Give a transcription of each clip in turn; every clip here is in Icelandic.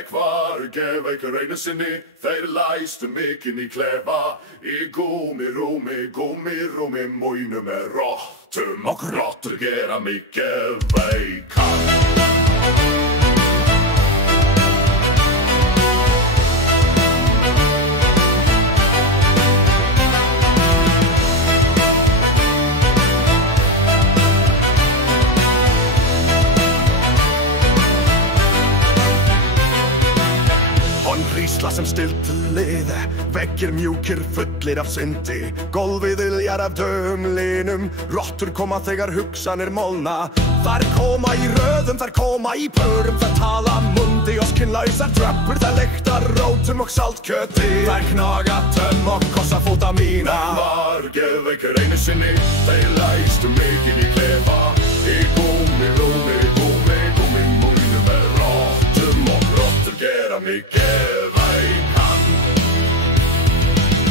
Ek var geveik reine sinni, þeir læstu mig inn í klefa. Í gúmi, múinu með rottum og rottur gera mig geveikan. Hrísla sem stillt liði, veggir mjúkir fullir af syndi. Gólfið iljar af dömlinum, rottur koma þegar hugsanir molna. Þær koma í röðum, þær koma í pörum, þær tala mundi og skinnlausar tröppur. Þær lykta rótum og saltkjöti, þær knaga tönn og kossa fóta mína. Ek var geðveikur einu sinni, þeir læstu mig inn í klefa. Í gúmi, múinu með rottum og rottur gera mig geveikan.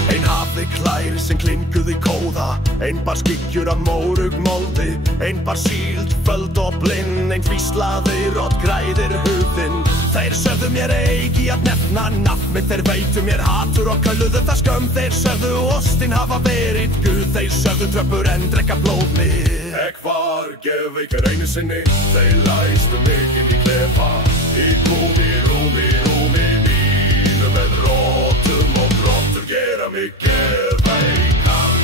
Ein hafði klær sem klinguði kóða, ein bar skyggjur af mórugmoldi, ein bar síld, föld og blinn, ein hvíslaði rottgræðir hufinn. Þeir sögðu mér eigi að nefna nafn mitt, þeir veitu mér hatur og kölluðu það skömm. Þeir sögðu ostinn hafa verið guð, þeir sögðu tröppur en drekka blóð mitt. Ek var geðveikur einu sinni, þeir læstu mig inn í klefa. Í gúmi, mínu með rottum og rottur gera mig geveikan.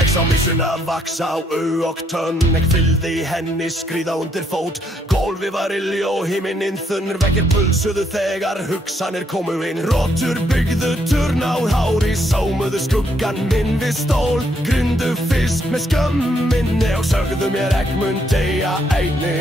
Ek sá mísuna vaksa á og tönn, ek fylgði henni skríða undir fót. Gólfið var ilja og himinninn þunn, veggir pulsuðu þegar hugsanir komu inn. Rottur byggðu turn á hári, sámuðu skuggan minn við stól. Grundu fisk með skömminni og sögðu mér ek mun deyja einni.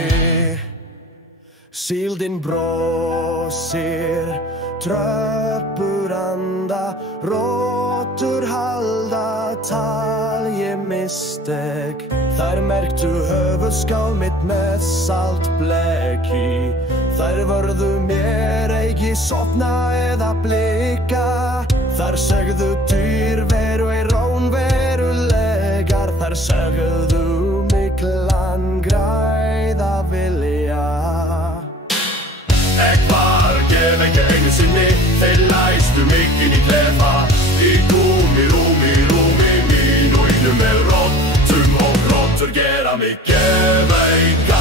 Síldin brosir, tröppur anda, rottur halda tal ég mistek. Þær merktu höfuðskál mitt með saltbleki. Þær vörðu mér eigi sofna eða blika. Þær sögðu dýrveru ei rónverulegar. Þær sögðu miklan græða vilja. Ek var geðveikur einu sinni, þeir læstu mig inn í klefa. Í gúmi, mínu með rottum og rottur gera mig geveikan.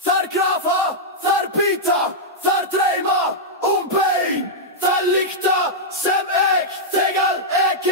Þær grafa, þær bíta, þær dreyma bein. Þær lykta sem ek þegar ek